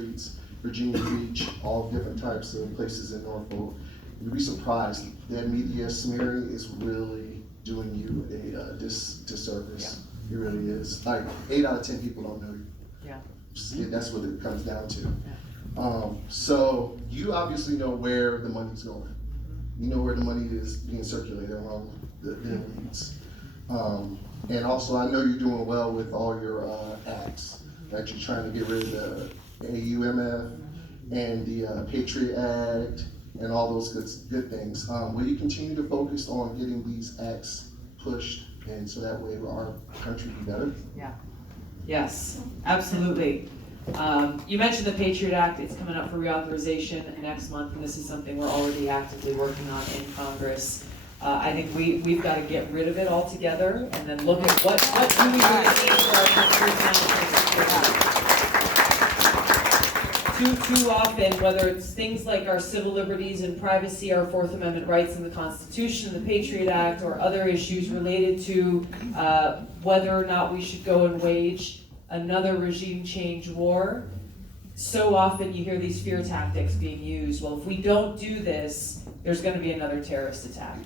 streets, Virginia Beach, all different types of places in Norfolk. You'd be surprised, that media smearing is really doing you a disservice. It really is. Like 8 out of 10 people don't know you. Yeah. That's what it comes down to. So you obviously know where the money's going. You know where the money is being circulated among the elites. And also I know you're doing well with all your acts, that you're trying to get rid of the AUMF and the Patriot Act and all those good things. Will you continue to focus on getting these acts pushed, and so that way our country be better? Yeah. Yes, absolutely. You mentioned the Patriot Act. It's coming up for reauthorization next month, and this is something we're already actively working on in Congress. I think we've got to get rid of it altogether and then look at what do we really need for our country's national security. Too often, whether it's things like our civil liberties and privacy, our Fourth Amendment rights in the Constitution, the Patriot Act, or other issues related to whether or not we should go and wage another regime change war, so often you hear these fear tactics being used. Well, if we don't do this, there's going to be another terrorist attack,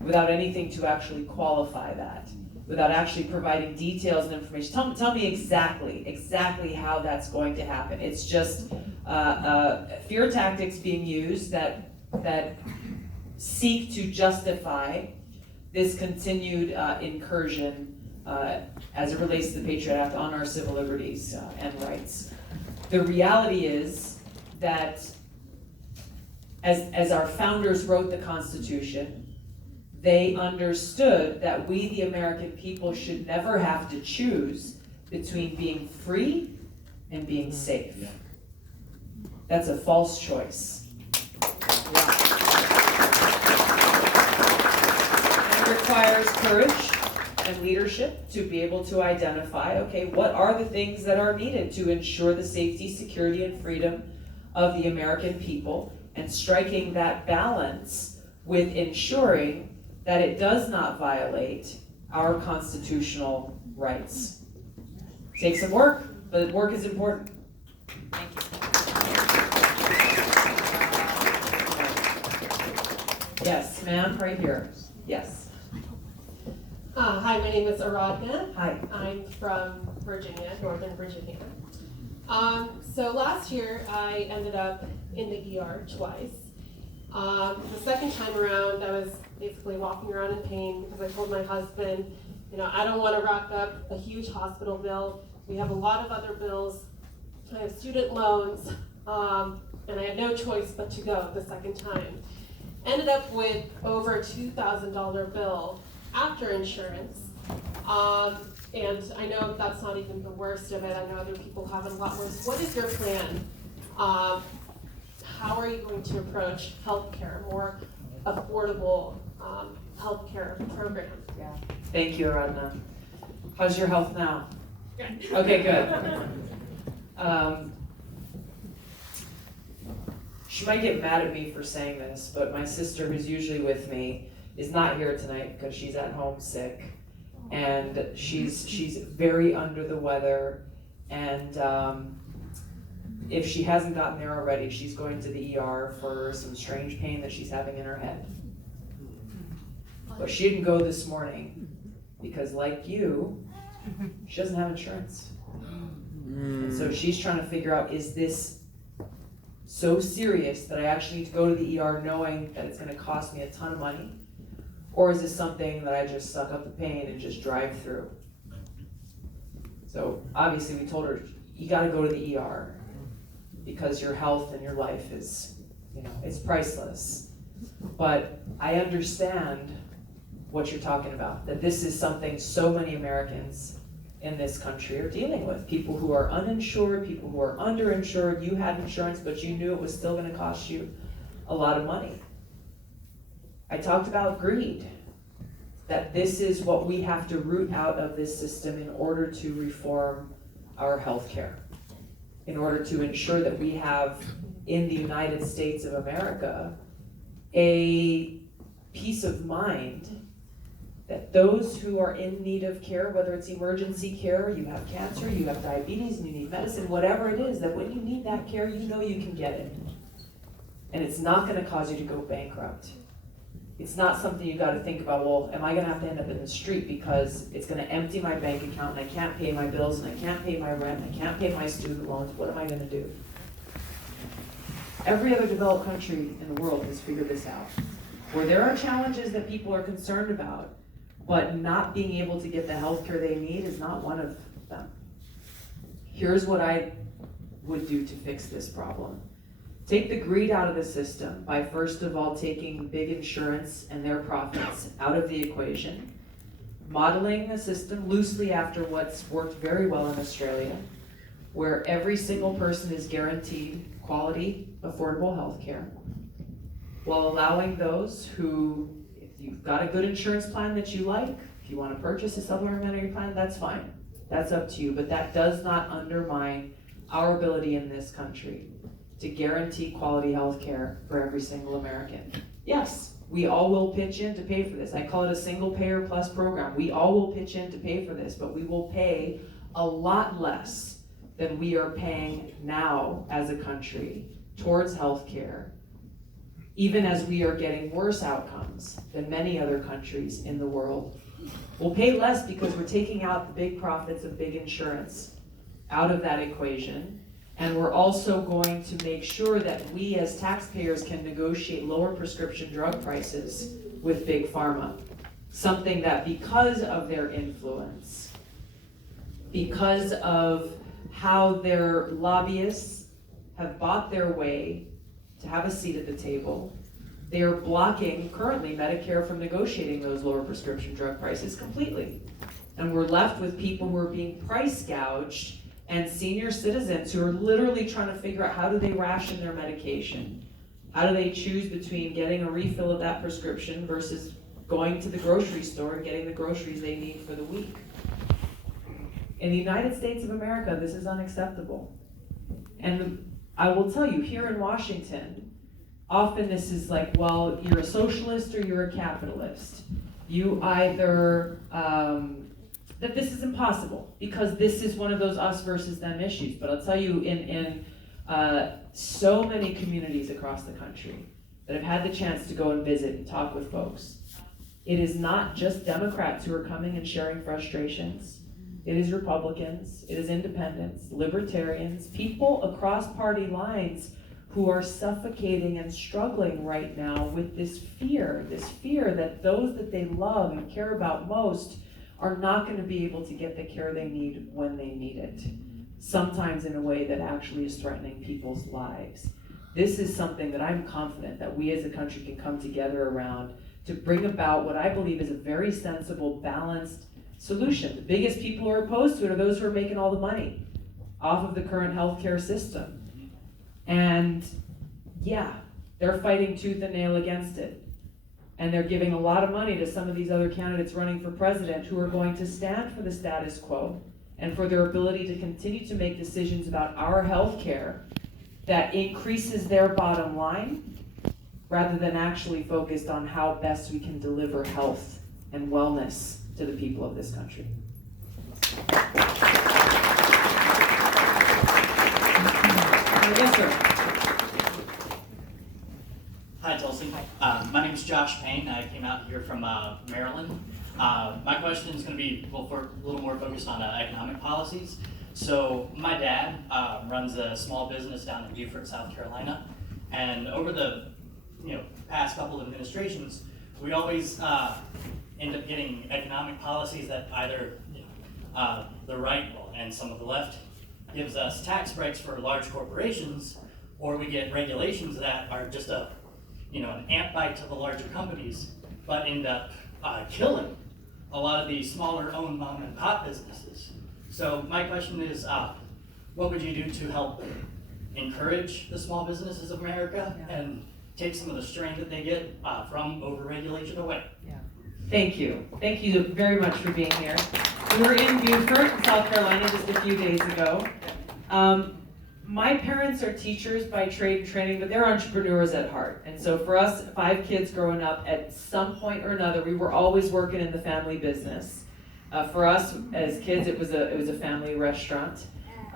without anything to actually qualify that, without actually providing details and information. Tell me exactly how that's going to happen. It's just fear tactics being used that seek to justify this continued incursion as it relates to the Patriot Act on our civil liberties and rights. The reality is that as our founders wrote the Constitution, they understood that we, the American people, should never have to choose between being free and being safe. Yeah. That's a false choice. Yeah. And it requires courage and leadership to be able to identify, okay, what are the things that are needed to ensure the safety, security, and freedom of the American people, and striking that balance with ensuring that it does not violate our constitutional rights. It takes some work, but work is important. Thank you. Yes, ma'am, right here. Yes. Hi, my name is Aradna. Hi. I'm from Virginia, Northern Virginia. So last year I ended up in the ER twice. The second time around I was basically walking around in pain because I told my husband, I don't want to rack up a huge hospital bill. We have a lot of other bills. I have student loans, and I had no choice but to go the second time. Ended up with over a $2,000 bill after insurance, and I know that's not even the worst of it. I know other people have it a lot worse. What is your plan? How are you going to approach healthcare, more affordable healthcare program? Yeah. Thank you, Aradna. How's your health now? Good. Okay, good. She might get mad at me for saying this, but my sister, who's usually with me, is not here tonight because she's at home sick, and she's very under the weather, and if she hasn't gotten there already, she's going to the ER for some strange pain that she's having in her head. But she didn't go this morning because, like you, she doesn't have insurance. And so she's trying to figure out, is this so serious that I actually need to go to the ER knowing that it's going to cost me a ton of money? Or is this something that I just suck up the pain and just drive through? So obviously we told her, you got to go to the ER because your health and your life is, it's priceless. But I understand what you're talking about, that this is something so many Americans in this country are dealing with. People who are uninsured, people who are underinsured. You had insurance, but you knew it was still going to cost you a lot of money. I talked about greed, that this is what we have to root out of this system in order to reform our healthcare, in order to ensure that we have, in the United States of America, a peace of mind that those who are in need of care, whether it's emergency care, you have cancer, you have diabetes, and you need medicine, whatever it is, that when you need that care, you know you can get it. And it's not gonna cause you to go bankrupt. It's not something you gotta think about, well, am I gonna have to end up in the street because it's gonna empty my bank account and I can't pay my bills and I can't pay my rent, and I can't pay my student loans, what am I gonna do? Every other developed country in the world has figured this out. Where there are challenges that people are concerned about, but not being able to get the healthcare they need is not one of them. Here's what I would do to fix this problem. Take the greed out of the system by first of all taking big insurance and their profits out of the equation, modeling a system loosely after what's worked very well in Australia, where every single person is guaranteed quality, affordable health care, while allowing those who, if you've got a good insurance plan that you like, if you want to purchase a supplementary plan, that's fine. That's up to you, but that does not undermine our ability in this country to guarantee quality health care for every single American. Yes, we all will pitch in to pay for this. I call it a single payer plus program. We all will pitch in to pay for this, but we will pay a lot less than we are paying now as a country towards health care, even as we are getting worse outcomes than many other countries in the world. We'll pay less because we're taking out the big profits of big insurance out of that equation. And we're also going to make sure that we as taxpayers can negotiate lower prescription drug prices with big pharma. Something that, because of their influence, because of how their lobbyists have bought their way to have a seat at the table, they are blocking currently Medicare from negotiating those lower prescription drug prices completely. And we're left with people who are being price gouged and senior citizens who are literally trying to figure out how do they ration their medication? How do they choose between getting a refill of that prescription versus going to the grocery store and getting the groceries they need for the week? In the United States of America, this is unacceptable. And I will tell you, here in Washington, often this is like, well, you're a socialist or you're a capitalist. You either, that this is impossible because this is one of those us versus them issues. But I'll tell you, in so many communities across the country that have had the chance to go and visit and talk with folks, it is not just Democrats who are coming and sharing frustrations. It is Republicans, it is independents, libertarians, people across party lines who are suffocating and struggling right now with this fear that those that they love and care about most are not going to be able to get the care they need when they need it, sometimes in a way that actually is threatening people's lives. This is something that I'm confident that we as a country can come together around to bring about what I believe is a very sensible, balanced solution. The biggest people who are opposed to it are those who are making all the money off of the current healthcare system. And yeah, they're fighting tooth and nail against it. And they're giving a lot of money to some of these other candidates running for president who are going to stand for the status quo and for their ability to continue to make decisions about our health care that increases their bottom line rather than actually focused on how best we can deliver health and wellness to the people of this country. Yes, sir. Hi, Tulsi. My name is Josh Payne. I came out here from Maryland. My question is going to be a little more focused on economic policies. So my dad runs a small business down in Beaufort, South Carolina, and over the past couple of administrations, we always end up getting economic policies that either the right and some of the left gives us tax breaks for large corporations, or we get regulations that are just an ant bite to the larger companies, but end up killing a lot of the smaller owned mom and pop businesses. So my question is, what would you do to help encourage the small businesses of America and take some of the strain that they get from over-regulation away? Thank you. Thank you very much for being here. We were in Beaufort, South Carolina, just a few days ago. my parents are teachers by trade and training, but they're entrepreneurs at heart. And so for us, 5 kids growing up, at some point or another, we were always working in the family business. For us, as kids, it was a family restaurant,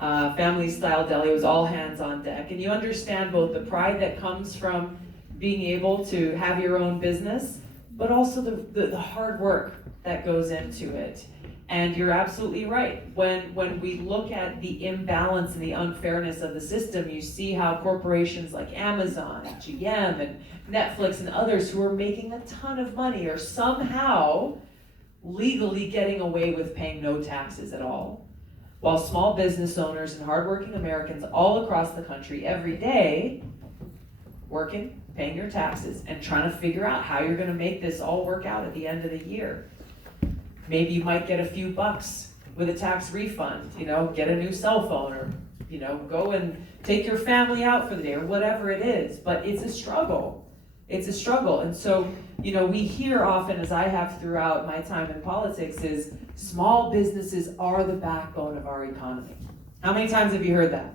family style deli. It was all hands on deck. And you understand both the pride that comes from being able to have your own business, but also the hard work that goes into it. And you're absolutely right. When we look at the imbalance and the unfairness of the system, you see how corporations like Amazon, and GM, and Netflix, and others who are making a ton of money are somehow legally getting away with paying no taxes at all, while small business owners and hardworking Americans all across the country every day working, paying your taxes, and trying to figure out how you're going to make this all work out at the end of the year. Maybe you might get a few bucks with a tax refund, get a new cell phone, or, go and take your family out for the day, or whatever it is. But it's a struggle. It's a struggle. And so, we hear often, as I have throughout my time in politics, is small businesses are the backbone of our economy. How many times have you heard that?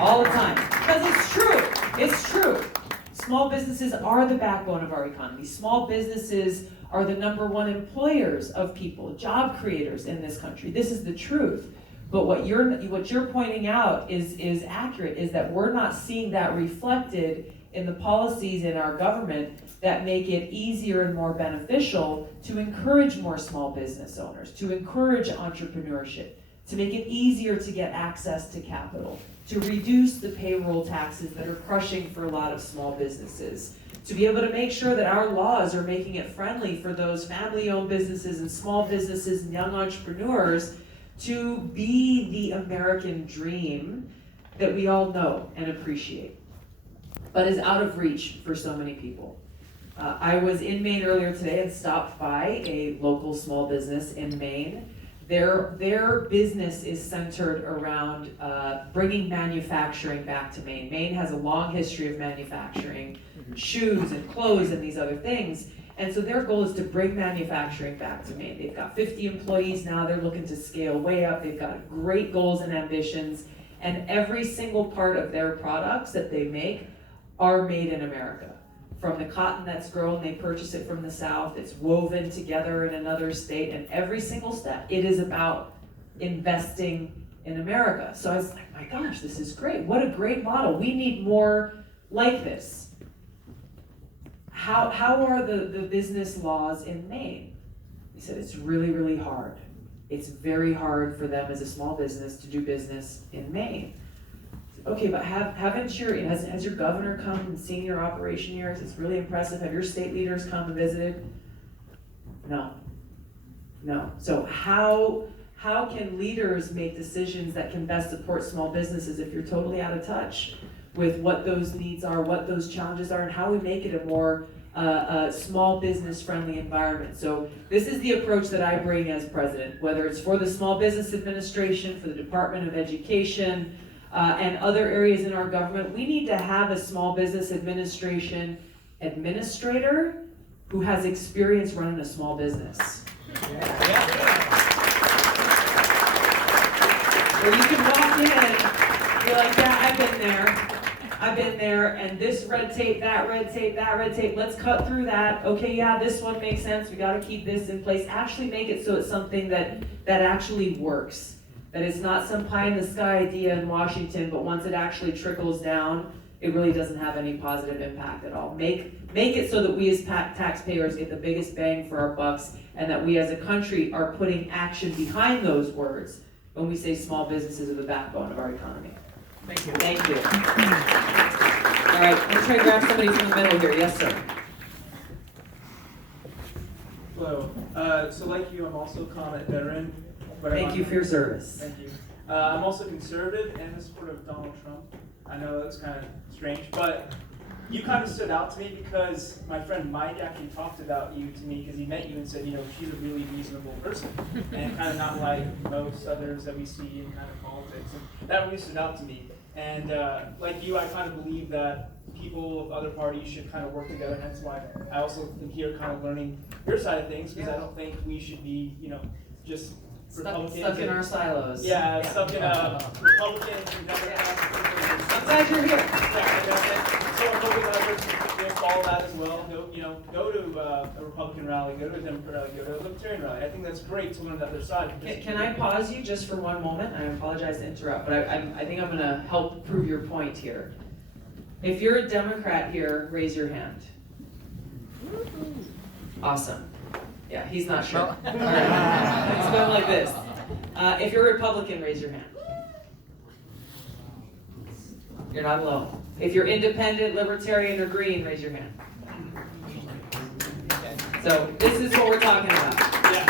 All the time. Because it's true. It's true. Small businesses are the backbone of our economy. Small businesses are the #1 employers of people, job creators in this country. This is the truth. But what you're pointing out is accurate, is that we're not seeing that reflected in the policies in our government that make it easier and more beneficial to encourage more small business owners, to encourage entrepreneurship, to make it easier to get access to capital, to reduce the payroll taxes that are crushing for a lot of small businesses, to be able to make sure that our laws are making it friendly for those family-owned businesses and small businesses and young entrepreneurs to be the American dream that we all know and appreciate, but is out of reach for so many people. I was in Maine earlier today and stopped by a local small business in Maine. Their business is centered around bringing manufacturing back to Maine. Maine has a long history of manufacturing shoes and clothes and these other things. And so their goal is to bring manufacturing back to Maine. They've got 50 employees now. They're looking to scale way up. They've got great goals and ambitions. And every single part of their products that they make are made in America. From the cotton that's grown, they purchase it from the South. It's woven together in another state. And every single step, it is about investing in America. So I was like, my gosh, this is great. What a great model. We need more like this. How are the business laws in Maine? He said it's really, really hard. It's very hard for them as a small business to do business in Maine. Okay, but has your governor come and seen your operation here? It's really impressive. Have your state leaders come and visited? No. So how can leaders make decisions that can best support small businesses if you're totally out of touch with what those needs are, what those challenges are, and how we make it a more small business friendly environment? So this is the approach that I bring as president, whether it's for the Small Business Administration, for the Department of Education, and other areas in our government. We need to have a Small Business Administration administrator who has experience running a small business. Where you can walk in and you're like, yeah, I've been there, and this red tape, that red tape, let's cut through that. Okay, yeah, this one makes sense, we gotta keep this in place. Actually make it so it's something that actually works. That it's not some pie-in-the-sky idea in Washington, but once it actually trickles down, it really doesn't have any positive impact at all. Make it so that we as taxpayers get the biggest bang for our bucks, and that we as a country are putting action behind those words when we say small businesses are the backbone of our economy. Thank you. Thank you. All right, let's try to grab somebody from the middle here. Yes, sir. Hello. So like you, I'm also a combat veteran. But Thank you for your service. Thank you. I'm also conservative and a supporter of Donald Trump. I know that's kind of strange, but you kind of stood out to me because my friend Mike actually talked about you to me because he met you and said, she's a really reasonable person and kind of not like most others that we see in kind of politics. And that really stood out to me. And like you, I kind of believe that people of other parties should kind of work together. Hence why I also am here kind of learning your side of things, because I don't think we should be, just Republicans. Stuck in and- our silos. Yeah, stuck in Republicans and Democrats. I'm glad you're here. So I'm hoping others will follow that as well. Go to a Republican rally, go to a Democrat rally, go to a Libertarian rally. I think that's great to learn the other side. Can I pause you just for one moment? I apologize to interrupt, but I think I'm gonna help prove your point here. If you're a Democrat here, raise your hand. Awesome. Yeah, he's not sure. All right. It's going like this. If you're a Republican, raise your hand. You're not alone. If you're independent, libertarian, or green, raise your hand. So this is what we're talking about. Yeah.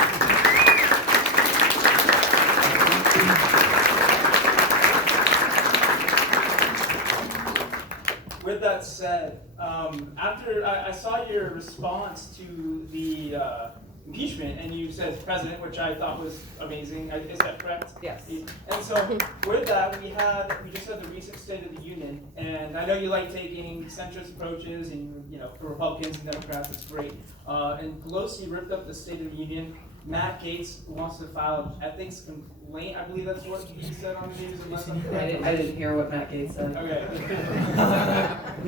With that said, after I saw your response to the impeachment, and you said president, which I thought was amazing. Is that correct? Yes. And so with that, we just had the recent State of the Union, and I know you like taking centrist approaches, and for Republicans and Democrats, it's great. And Pelosi ripped up the State of the Union. Matt Gaetz wants to file an ethics complaint. I believe that's what he said on the news. Unless I'm correct. I didn't hear what Matt Gaetz said. Okay.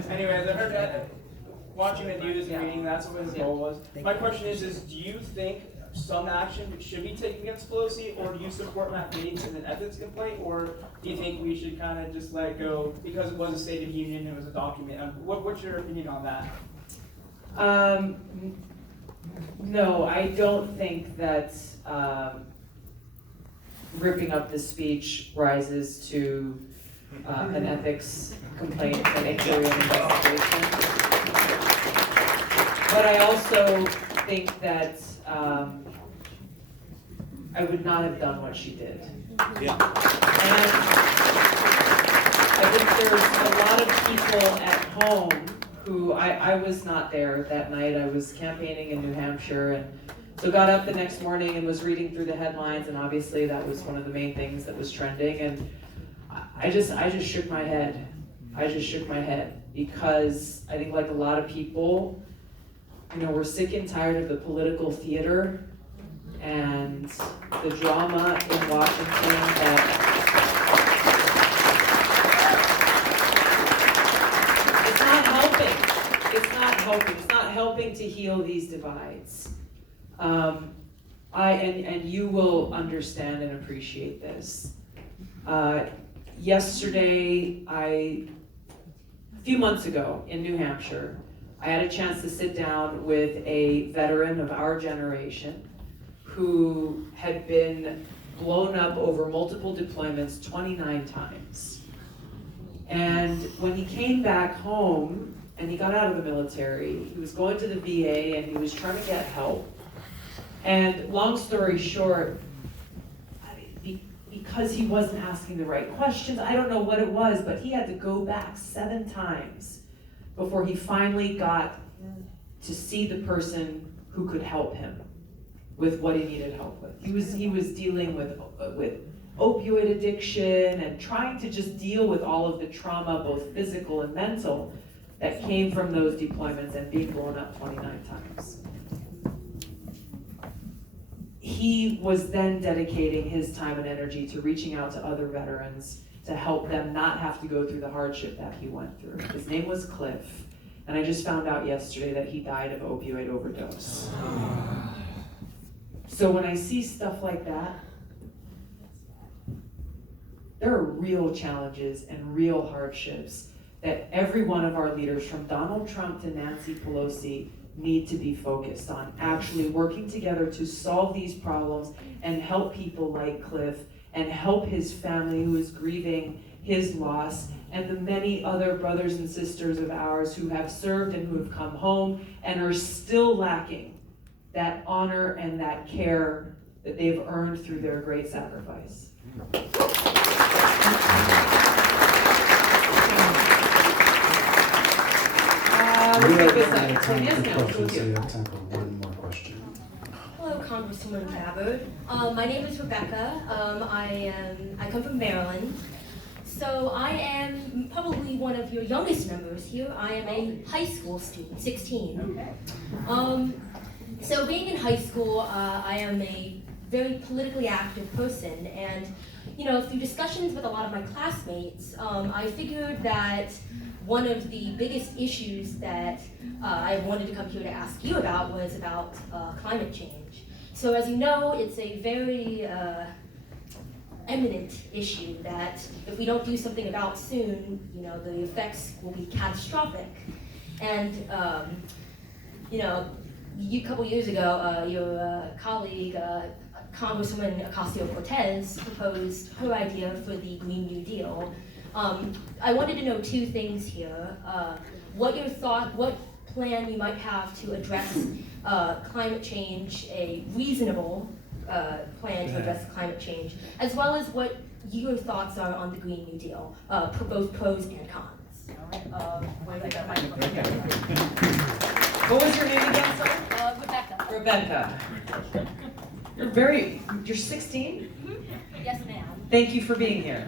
Anyways, I heard that. Watching the news and reading, that's what his goal was. My question is do you think some action should be taken against Pelosi, or do you support Matt Gaetz in an ethics complaint, or do you think we should kind of just let it go because it was a State of the Union, it was a document? What's your opinion on that? No, I don't think that ripping up the speech rises to an ethics complaint and inquiry and investigation. But I also think that I would not have done what she did. Yeah. And I think there's a lot of people at home who, I was not there that night. I was campaigning in New Hampshire, and so got up the next morning and was reading through the headlines, and obviously that was one of the main things that was trending, and I just shook my head. I just shook my head because I think, like a lot of people, we're sick and tired of the political theater and the drama in Washington that it's not helping to heal these divides. And you will understand and appreciate this. Yesterday, a few months ago in New Hampshire, I had a chance to sit down with a veteran of our generation who had been blown up over multiple deployments 29 times. And when he came back home and he got out of the military, he was going to the VA and he was trying to get help. And long story short, because he wasn't asking the right questions, I don't know what it was, but he had to go back 7 times before he finally got to see the person who could help him with what he needed help with. He was dealing with opioid addiction and trying to just deal with all of the trauma, both physical and mental, that came from those deployments and being blown up 29 times. He was then dedicating his time and energy to reaching out to other veterans to help them not have to go through the hardship that he went through. His name was Cliff, and I just found out yesterday that he died of opioid overdose. So when I see stuff like that, there are real challenges and real hardships that every one of our leaders, from Donald Trump to Nancy Pelosi, need to be focused on, actually working together to solve these problems and help people like Cliff and help his family who is grieving his loss, and the many other brothers and sisters of ours who have served and who have come home and are still lacking that honor and that care that they've earned through their great sacrifice. We Let's have take this time up. for Yes, ma'am, questions, go so you ahead. have time for one more question. Hello, Congresswoman Gabbard. My name is Rebecca. I come from Maryland. So I am probably one of your youngest members here. I am a high school student, 16. Okay. So being in high school, I am a very politically active person, and through discussions with a lot of my classmates, I figured that one of the biggest issues that I wanted to come here to ask you about was about climate change. So as you know, it's a very imminent issue that if we don't do something about soon, the effects will be catastrophic. And a couple years ago, your colleague, Congresswoman Ocasio-Cortez, proposed her idea for the Green New Deal. I wanted to know two things here. What plan you might have to address climate change, a reasonable plan to address climate change, as well as what your thoughts are on the Green New Deal, both pros and cons. What was your name again, sorry? Rebecca. Rebecca. You're 16? Yes, ma'am. Thank you for being here.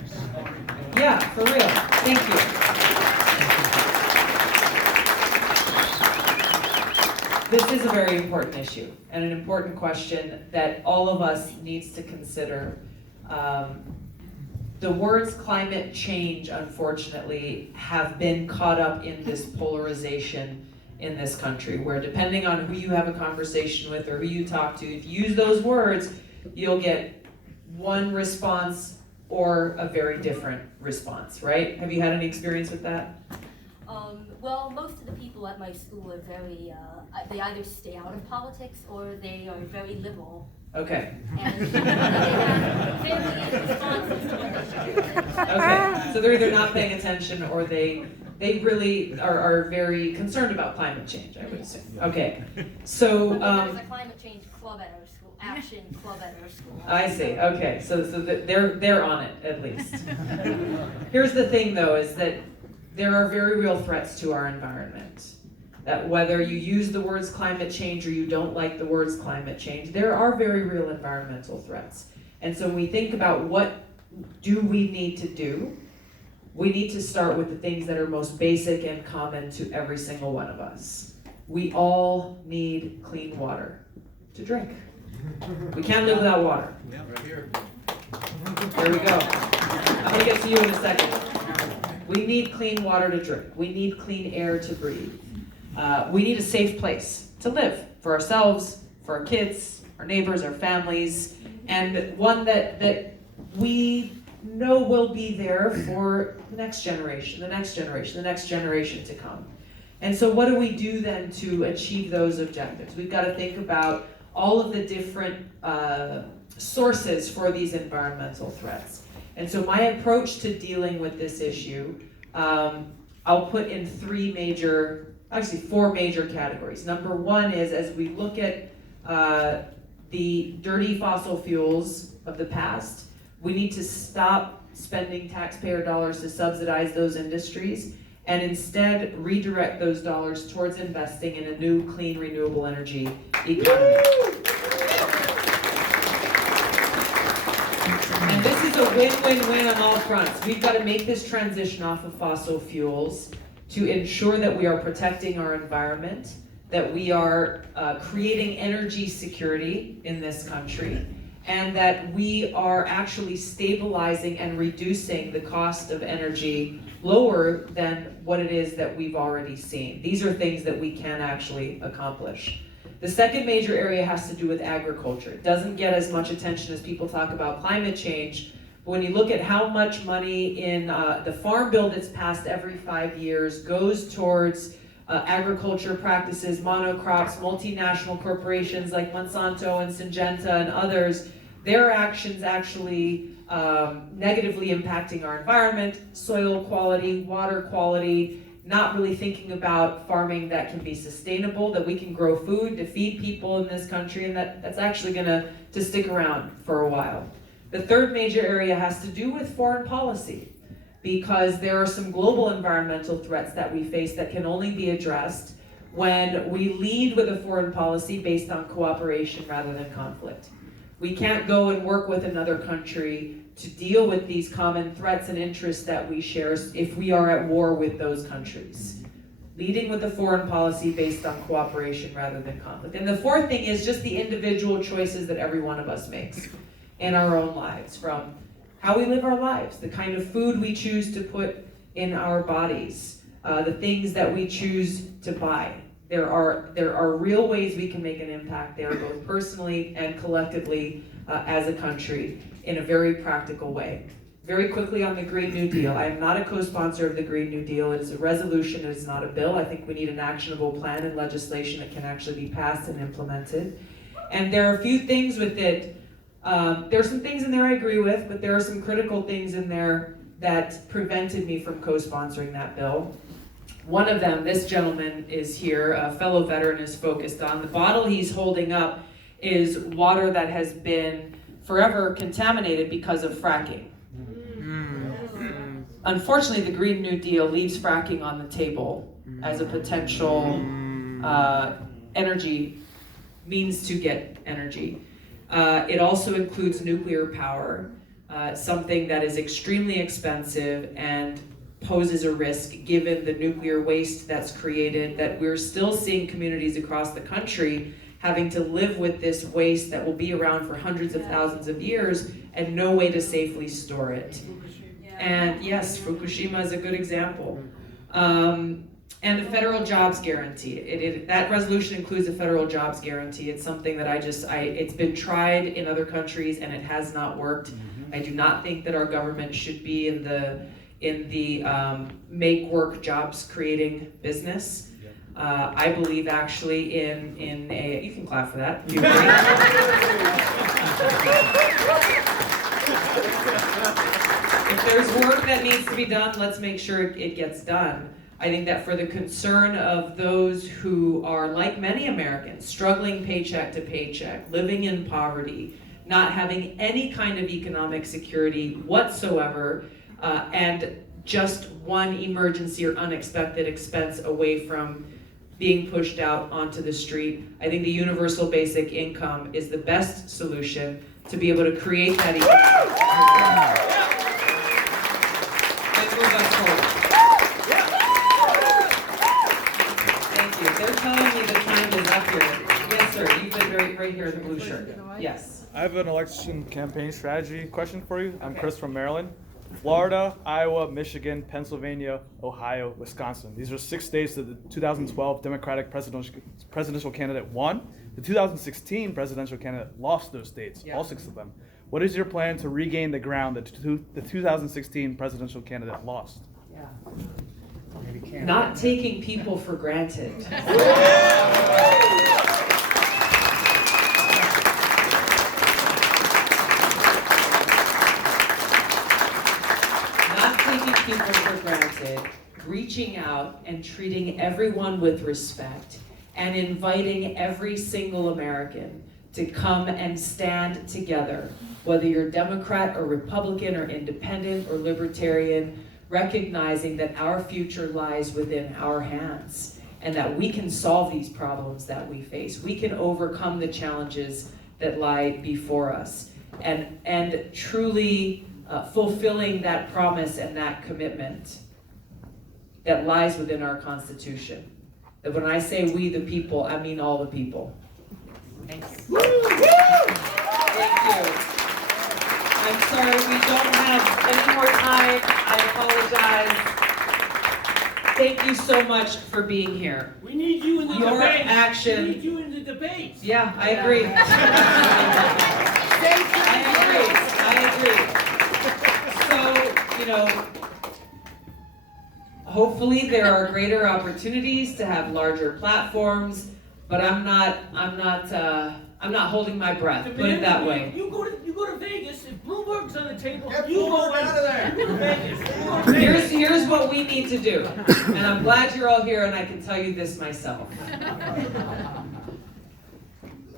Yeah, for real. Thank you. This is a very important issue and an important question that all of us needs to consider. The words climate change, unfortunately, have been caught up in this polarization in this country, where depending on who you have a conversation with or who you talk to, if you use those words, you'll get one response or a very different response, right? Have you had any experience with that? Well, most of the people at my school are very, they either stay out of politics or they are very liberal. Okay. And they have very responses to what they should do. Okay, so they're either not paying attention or they really are very concerned about climate change, I would assume. Okay, so There's a climate change club at our school, action club at our school. I see. Okay, so they're on it at least. Here's the thing, though, is that there are very real threats to our environment. That whether you use the words climate change or you don't like the words climate change, there are very real environmental threats. And so when we think about what do we need to do, we need to start with the things that are most basic and common to every single one of us. We all need clean water to drink. We can't live without water. Yeah, right here. There we go. I'm gonna get to you in a second. We need clean water to drink. We need clean air to breathe. We need a safe place to live for ourselves, for our kids, our neighbors, our families, and one that we know will be there for the next generation, the next generation, the next generation to come. And so what do we do then to achieve those objectives? We've got to think about all of the different sources for these environmental threats. And so my approach to dealing with this issue, I'll put in four major categories. Number one is, as we look at the dirty fossil fuels of the past, we need to stop spending taxpayer dollars to subsidize those industries and instead redirect those dollars towards investing in a new, clean, renewable energy economy. And this is a win-win-win on all fronts. We've got to make this transition off of fossil fuels to ensure that we are protecting our environment, that we are creating energy security in this country, and that we are actually stabilizing and reducing the cost of energy lower than what it is that we've already seen. These are things that we can actually accomplish. The second major area has to do with agriculture. It doesn't get as much attention as people talk about climate change, but when you look at how much money in the farm bill that's passed every 5 years goes towards agriculture practices, monocrops, multinational corporations like Monsanto and Syngenta and others, their actions actually negatively impacting our environment, soil quality, water quality, not really thinking about farming that can be sustainable, that we can grow food to feed people in this country, and that's actually gonna stick around for a while. The third major area has to do with foreign policy, because there are some global environmental threats that we face that can only be addressed when we lead with a foreign policy based on cooperation rather than conflict. We can't go and work with another country to deal with these common threats and interests that we share if we are at war with those countries. leading with a foreign policy based on cooperation rather than conflict. And the fourth thing is just the individual choices that every one of us makes in our own lives, from how we live our lives, the kind of food we choose to put in our bodies, the things that we choose to buy. There are real ways we can make an impact there, both personally and collectively as a country, in a very practical way. Very quickly on the Green New Deal. I am not a co-sponsor of the Green New Deal. It is a resolution, it is not a bill. I think we need an actionable plan and legislation that can actually be passed and implemented. And there are a few things with it. There are some things in there I agree with, but there are some critical things in there that prevented me from co-sponsoring that bill. One of them, this gentleman is here, a fellow veteran is focused on. The bottle he's holding up is water that has been forever contaminated because of fracking. Unfortunately, the Green New Deal leaves fracking on the table as a potential energy means to get energy. It also includes nuclear power, something that is extremely expensive and poses a risk given the nuclear waste that's created, that we're still seeing communities across the country having to live with this waste that will be around for hundreds of thousands of years and no way to safely store it. And yes, Fukushima is a good example. And the federal jobs guarantee. That resolution includes a federal jobs guarantee. It's something that it's been tried in other countries and it has not worked. I do not think that our government should be in the make work jobs creating business. I believe actually in a, you can clap for that. You agree? If there's work that needs to be done, let's make sure it gets done. I think that for the concern of those who are, like many Americans, struggling paycheck to paycheck, living in poverty, not having any kind of economic security whatsoever, and just one emergency or unexpected expense away from being pushed out onto the street, I think the universal basic income is the best solution to be able to create that economic Thank you. They're telling me the time is up here. Yes, sir. You've been right here in the blue shirt. Yes. I have an election campaign strategy question for you. I'm Chris from Maryland. Florida, Iowa, Michigan, Pennsylvania, Ohio, Wisconsin. These are 6 states that the 2012 Democratic presidential candidate won. The 2016 presidential candidate lost those states, all 6 of them. What is your plan to regain the ground that the 2016 presidential candidate lost? Not taking people for granted. Not taking people for granted, reaching out and treating everyone with respect, and inviting every single American to come and stand together, whether you're Democrat or Republican or independent or libertarian, recognizing that our future lies within our hands and that we can solve these problems that we face. We can overcome the challenges that lie before us, and truly fulfilling that promise and that commitment that lies within our Constitution. That when I say we the people, I mean all the people. Thanks. Thank you. I'm sorry, we don't have any more time. I apologize. Thank you so much for being here. We need you in the Your debate. action. We need you in the debate. Yeah, I agree. I agree. So, hopefully there are greater opportunities to have larger platforms, but I'm not holding my breath. Put it that way. You go to Vegas. If Bloomberg's on the table, you go out of there. You go to Vegas. Here's what we need to do, and I'm glad you're all here, and I can tell you this myself.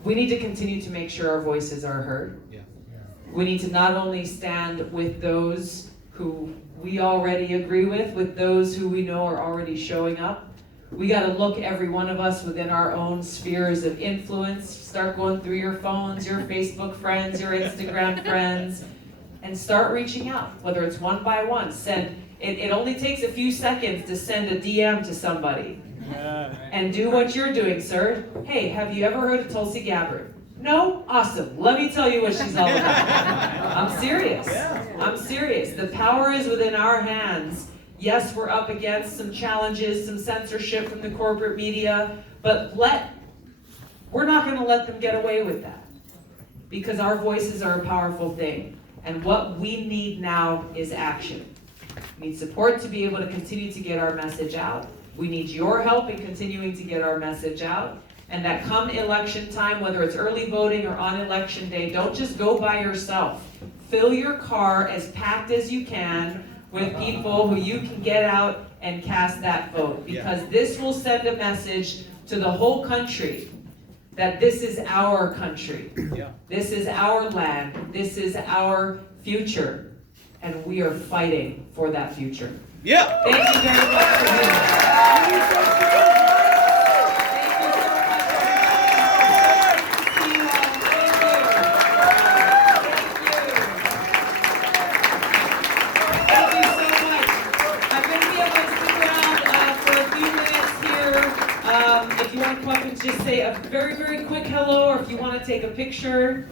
We need to continue to make sure our voices are heard. We need to not only stand with those who we already agree with those who we know are already showing up. We got to look, every one of us, within our own spheres of influence, start going through your phones, your Facebook friends, your Instagram friends, and start reaching out, whether it's one by one. Send It only takes a few seconds to send a DM to somebody. And do what you're doing, sir. Hey, have you ever heard of Tulsi Gabbard? No? Awesome. Let me tell you what she's all about. I'm serious. I'm serious. The power is within our hands. Yes, we're up against some challenges, some censorship from the corporate media, but we're not going to let them get away with that, because our voices are a powerful thing. And what we need now is action. We need support to be able to continue to get our message out. We need your help in continuing to get our message out. And that come election time, whether it's early voting or on election day, don't just go by yourself. Fill your car as packed as you can with people who you can get out and cast that vote. Because this will send a message to the whole country that this is our country. This is our land. This is our future. And we are fighting for that future. Yeah. Thank you very much for being here. If you want to come up and just say a very, very quick hello, or if you want to take a picture,